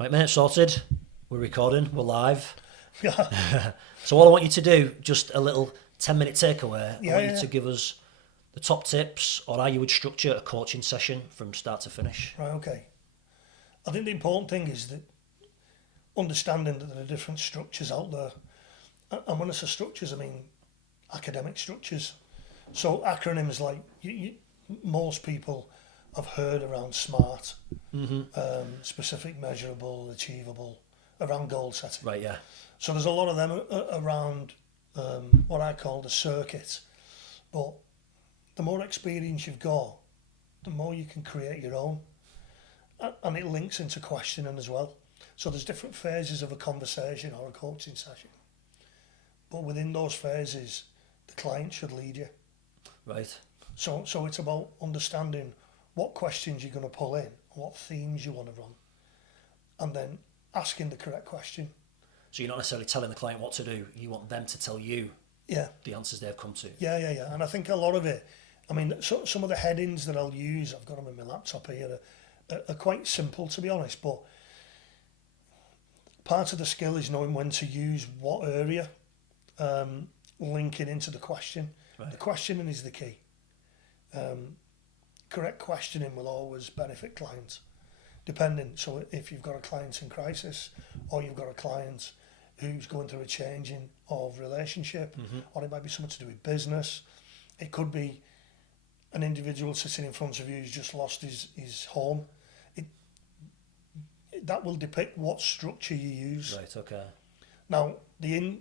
Right, mate, sorted. We're recording. We're live. Yeah, So all I want you to do, just a little 10-minute takeaway. I yeah, want you yeah. to give us the top tips or how you would structure a coaching session from start to finish. Right, okay. I think the important thing is that understanding that there are different structures out there. And when I say structures, I mean academic structures. So acronyms like most people have heard around SMART, specific, measurable, achievable, around goal setting. Right, yeah. So there's a lot of them around what I call the circuit. But the more experience you've got, the more you can create your own. And it links into questioning as well. So there's different phases of a conversation or a coaching session. But within those phases, the client should lead you. Right. So it's about understanding what questions you're going to pull in, what themes you want to run, and then asking the correct question. So you're not necessarily telling the client what to do. You want them to tell you Yeah, the answers they've come to. yeah. And I think a lot of it, I mean, some of the headings that I'll use, I've got them in my laptop here, are quite simple, to be honest, but part of the skill is knowing when to use what area, linking into the question. Right. The questioning is the key. Correct questioning will always benefit clients, depending. So if you've got a client in crisis, or you've got a client who's going through a changing of relationship, or it might be something to do with business. It could be an individual sitting in front of you who's just lost his home. That will depict what structure you use. Right, okay. Now, the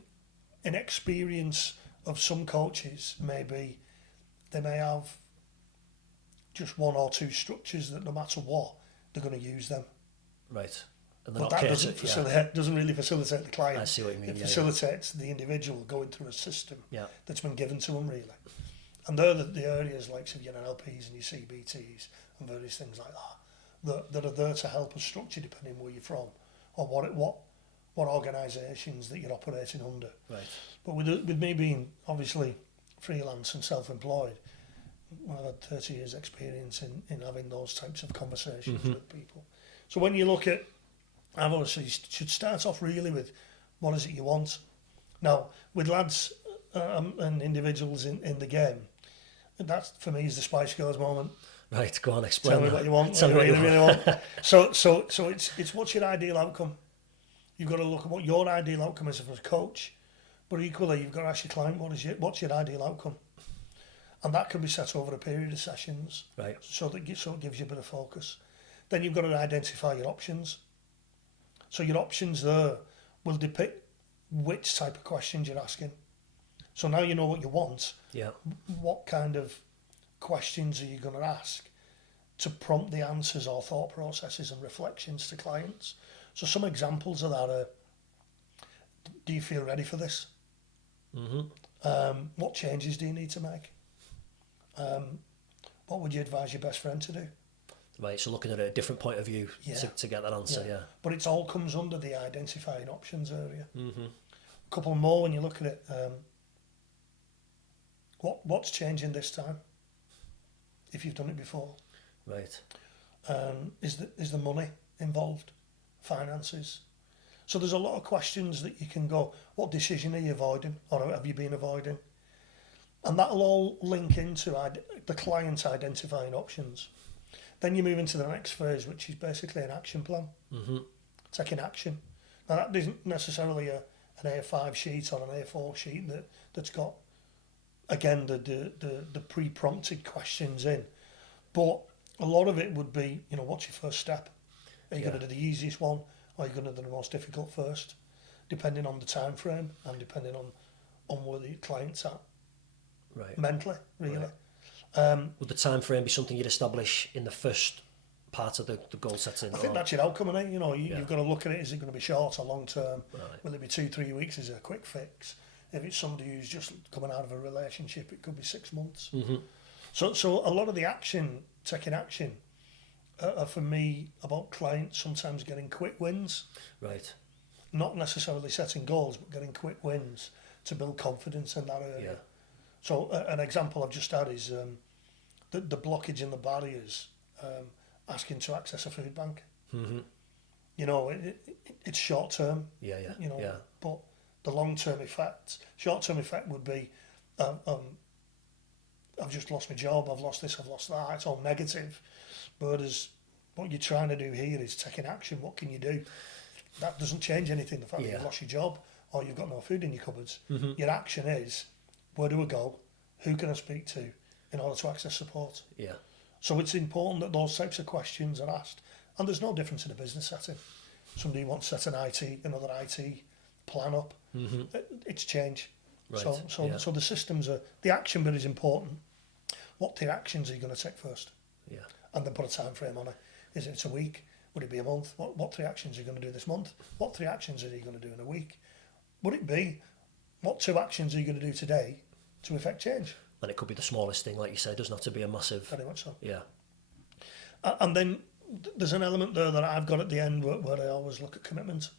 inexperience of some coaches may be they may have just one or two structures that no matter what, they're going to use them. Right. And they're But not that catered, doesn't really facilitate the client. I see what you mean. It Yeah, facilitates the individual going through a system yeah. that's been given to them, really. And they're the areas like your NLPs and your CBTs and various things like that are there to help us structure depending where you're from or what organisations that you're operating under. Right. But with me being obviously freelance and self-employed, I've had 30 years experience in having those types of conversations with people. So when you look at, I've always said you should start off really with what is it you want. Now, with lads and individuals in the game, that for me is the Spice Girls moment. Right, go on, explain Tell me that. what you want. Tell me what you really want. want. So it's what's your ideal outcome. You've got to look at what your ideal outcome is as a coach, but equally you've got to ask your client what's your ideal outcome, and that can be set over a period of sessions. Right. So it gives you a bit of focus. Then you've got to identify your options. So your options there will depict which type of questions you're asking. So now you know what you want. Yeah. What kind of questions are you going to ask to prompt the answers or thought processes and reflections to clients? So some examples of that are, do you feel ready for this? What changes do you need to make? What would you advise your best friend to do? Right, so looking at a different point of view to get that answer, yeah. But it all comes under the identifying options area. A couple more when you look at it. What's changing this time? If you've done it before. Right. Is the money involved? Finances? So there's a lot of questions that you can go, what decision are you avoiding or have you been avoiding? And that'll all link into the client identifying options. Then you move into the next phase, which is basically an action plan. Taking action. Now that isn't necessarily an A5 sheet or an A4 sheet that's got, again, the pre-prompted questions in. But a lot of it would be, what's your first step? Are you going to do the easiest one, or are you going to do the most difficult first? Depending on the time frame and depending on where the client's at. Right. Mentally, really. Right. Would the time frame be something you'd establish in the first part of the goal setting? I think that's your outcome, isn't it? You've got to look at it. Is it going to be short or long term? Right. Will it be 2-3 weeks? Is it a quick fix? If it's somebody who's just coming out of a relationship, it could be 6 months. So a lot of the taking action, are for me about clients sometimes getting quick wins. Right. Not necessarily setting goals, but getting quick wins to build confidence in that area. Yeah. So an example I've just had is the blockage and the barriers asking to access a food bank. you know, it's short term. Yeah, yeah, You know, yeah. but the long term effect, short term effect would be, I've just lost my job, I've lost this, I've lost that. It's all negative. But as what you're trying to do here is taking action. What can you do? That doesn't change anything. The fact that Yeah. you've lost your job or you've got no food in your cupboards. Mm-hmm. Your action is, where do I go? Who can I speak to in order to access support? Yeah. So it's important that those types of questions are asked. And there's no difference in a business setting. Somebody wants to set another IT plan up. Mm-hmm. It's change. Right. So the systems are, the action bit is important. What the actions are you going to take first? Yeah. And then put a time frame on it. Is it a week? Would it be a month? What 3 actions are you going to do this month? What 3 actions are you going to do in a week? Would it be, what 2 actions are you going to do today to effect change? And it could be the smallest thing, like you say. It doesn't have to be a massive. Very much so. Yeah. And then there's an element there that I've got at the end where I always look at commitment.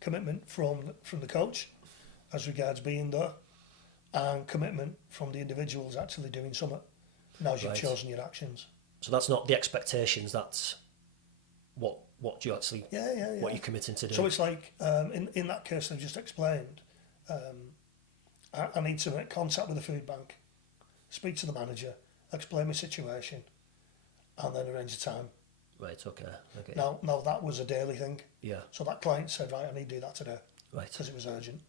Commitment from the coach as regards being there, and commitment from the individuals actually doing something. Now you've Right. chosen your actions. So that's not the expectations. That's what you actually Yeah. what you're committing to do. So it's like, in that case I've just explained, I need to make contact with the food bank, speak to the manager, explain my situation, and then arrange a time. Right. Okay. Now that was a daily thing. Yeah. So that client said, right, I need to do that today Right. because it was urgent.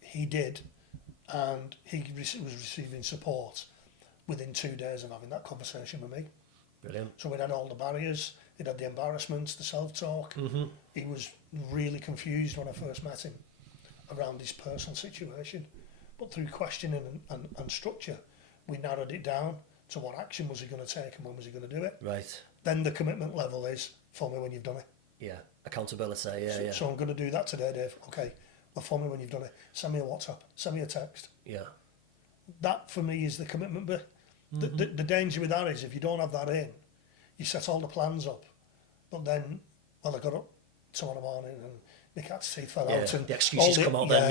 He did, and he was receiving support within 2 days of having that conversation with me. Brilliant. So we'd had all the barriers, he'd had the embarrassments, the self-talk. Mm-hmm. He was really confused when I first met him around his personal situation. But through questioning and structure, we narrowed it down to what action was he going to take and when was he going to do it. Right. Then the commitment level is, phone me when you've done it. Yeah. Accountability. Yeah. So I'm going to do that today, Dave. Okay, well, phone me when you've done it. Send me a WhatsApp, send me a text. Yeah. That, for me, is the commitment bit. Mm-hmm. The danger with that is if you don't have that in, you set all the plans up, but then, well, I got up tomorrow morning and my cat's teeth fell out. And the excuses come out then.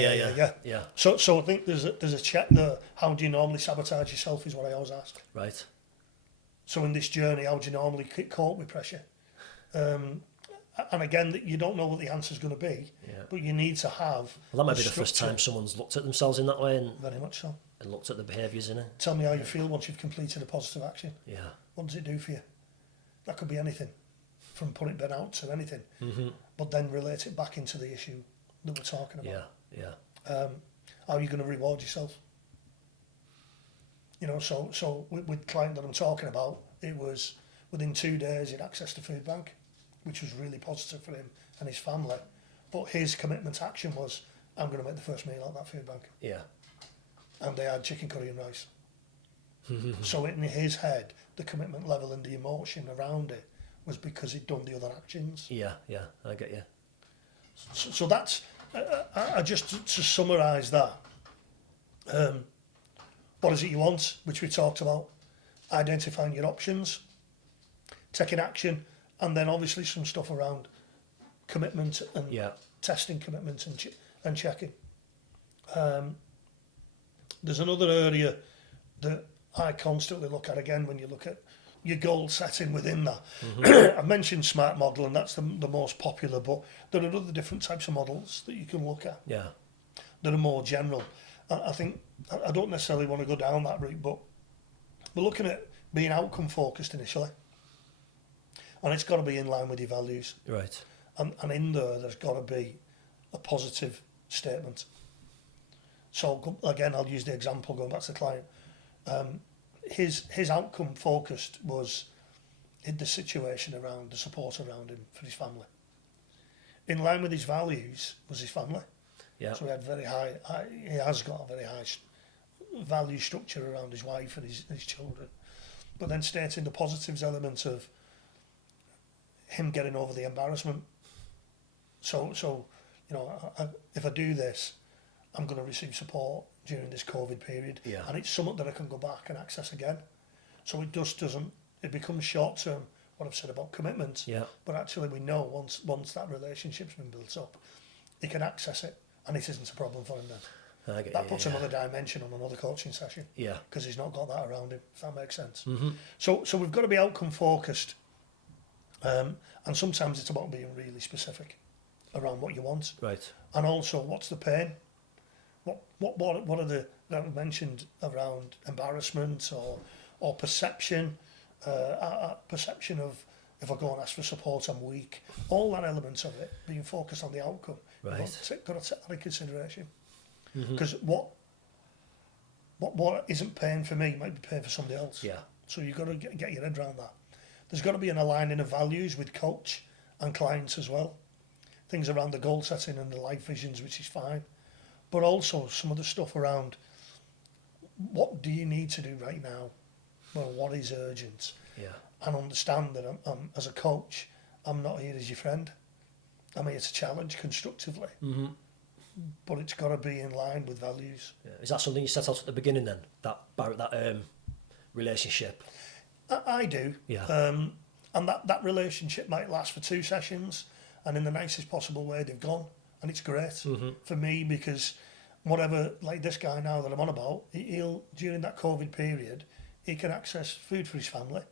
Yeah. So I think there's a check there. How do you normally sabotage yourself is what I always ask. Right. So in this journey, how do you normally cope with pressure? And again, you don't know what the answer's going to be, but you need to have. Well, that might be the first time someone's looked at themselves in that way and Very much so. looked at the behaviours in it. Tell me how you feel once you've completed a positive action. Yeah. What does it do for you? That could be anything, from putting Ben out to anything. Mm-hmm. But then relate it back into the issue that we're talking about. Yeah. How are you going to reward yourself? You know, so with the client that I'm talking about, it was within 2 days he'd accessed the food bank, which was really positive for him and his family. But his commitment action was, I'm going to make the first meal at that food bank. Yeah. And they had chicken curry and rice. So in his head, the commitment level and the emotion around it was because he'd done the other actions. Yeah. I get you. So that's, I just to summarise that, what is it you want, which we talked about, identifying your options, taking action, and then obviously some stuff around commitment and testing commitment and checking. There's another area that I constantly look at again when you look at your goal setting within that. Mm-hmm. I mentioned SMART model, and that's the most popular, but there are other different types of models that you can look at that are more general. I think I don't necessarily want to go down that route, but we're looking at being outcome focused initially, and it's got to be in line with your values. Right. And in there's got to be a positive statement. So again, I'll use the example going back to the client. His outcome focused was in the situation around the support around him for his family. In line with his values was his family. Yeah. So he had he has got a very high value structure around his wife and his children. But then stating the positives element of him getting over the embarrassment. So you know, if I do this, I'm going to receive support during this COVID period, and it's something that I can go back and access again. So it just doesn't. It becomes short term. What I've said about commitment, but actually we know once that relationship's been built up, he can access it, and it isn't a problem for him then. That puts another dimension on another coaching session. Yeah, because he's not got that around him. If that makes sense. Mm-hmm. So we've got to be outcome focused, And sometimes it's about being really specific around what you want. Right. And also, what's the pain? What are the, that we mentioned around embarrassment or perception, perception of if I go and ask for support, I'm weak. All that elements of it, being focused on the outcome. Right. You've got to take that in consideration. Mm-hmm. Because what isn't pain for me might be pain for somebody else. Yeah. So you've got to get your head around that. There's got to be an aligning of values with coach and clients as well. Things around the goal setting and the life visions, which is fine. But also some of the stuff around what do you need to do right now? Well, what is urgent? Yeah. And understand that I'm as a coach, I'm not here as your friend. I'm here to challenge constructively. Mm-hmm. But it's got to be in line with values. Yeah. Is that something you set out at the beginning then? That relationship? I do. Yeah. And that relationship might last for 2 sessions, and in the nicest possible way they've gone, and it's great for me, because whatever, like this guy now that I'm on about, he'll during that COVID period, he can access food for his family,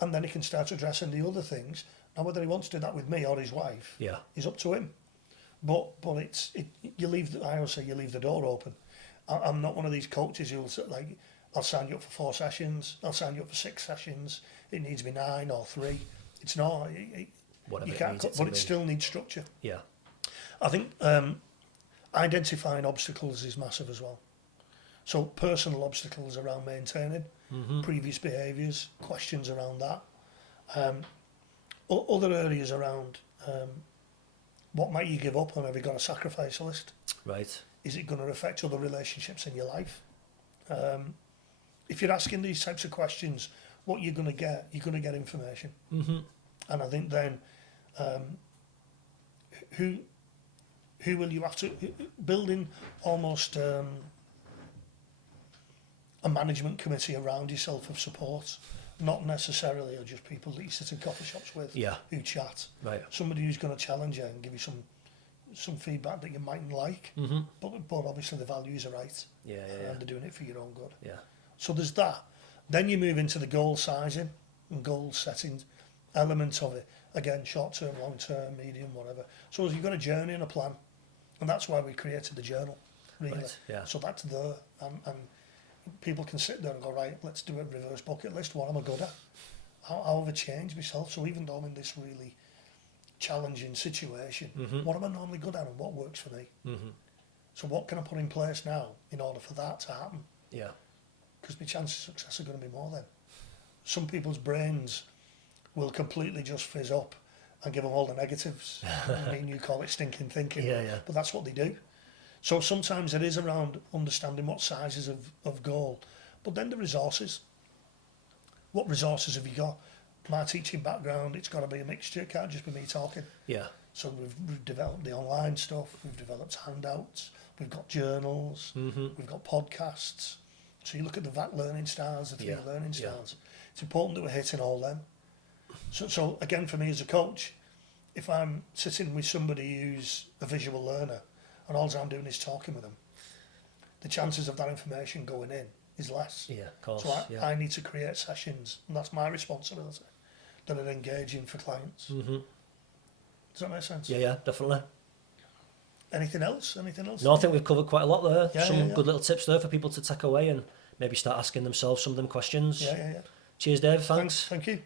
and then he can start addressing the other things. Now whether he wants to do that with me or his wife, Yeah. is up to him. But you leave. I always say you leave the door open. I'm not one of these coaches who'll say, like, I'll sign you up for 4 sessions. I'll sign you up for 6 sessions. It needs to be 9 or 3. It's not. Whatever You it can't. needs it to But it be. still needs structure. Yeah. I think identifying obstacles is massive as well. So personal obstacles around maintaining previous behaviours, questions around that. Other areas around what might you give up on? Have you got a sacrifice list? Right. Is it going to affect other relationships in your life? If you're asking these types of questions, what you're going to get information. Mm-hmm. And I think then, who will you have to building almost a management committee around yourself of support, not necessarily are just people that you sit in coffee shops with, Yeah. who chat. Right. Somebody who's going to challenge you and give you some feedback that you mightn't like, Mm-hmm. but obviously the values are right, Yeah. and they're doing it for your own good. Yeah. So there's that. Then you move into the goal sizing and goal setting element of it. Again, short term, long term, medium, whatever. So you've got a journey and a plan, and that's why we created the journal, really. Right. Yeah. So that's there, and people can sit there and go, right, let's do a reverse bucket list. What am I good at? How have I changed myself? So even though I'm in this really challenging situation, what am I normally good at and what works for me? Mm-hmm. So what can I put in place now in order for that to happen? Yeah. Because my chances of success are going to be more then. Some people's brains will completely just fizz up and give them all the negatives. I mean, you call it stinking thinking, Yeah. but that's what they do. So sometimes it is around understanding what sizes of goal, but then the resources. What resources have you got? My teaching background, it's got to be a mixture. It can't just be me talking. Yeah. So we've developed the online stuff, we've developed handouts, we've got journals, we've got podcasts. So you look at the VAT learning stars, the 3 learning stars. It's important that we're hitting all them. So again, for me as a coach, if I'm sitting with somebody who's a visual learner and all I'm doing is talking with them, the chances of that information going in is less. Yeah. Of course. So yeah. I need to create sessions, and that's my responsibility, that are engaging for clients. Mm-hmm. Does that make sense? Yeah. Definitely. Anything else? Anything else? No, I think we've covered quite a lot there. Yeah, Some yeah. good little tips there for people to take away and maybe start asking themselves some of them questions. Yeah. Cheers, Dave. Thanks. Thank you.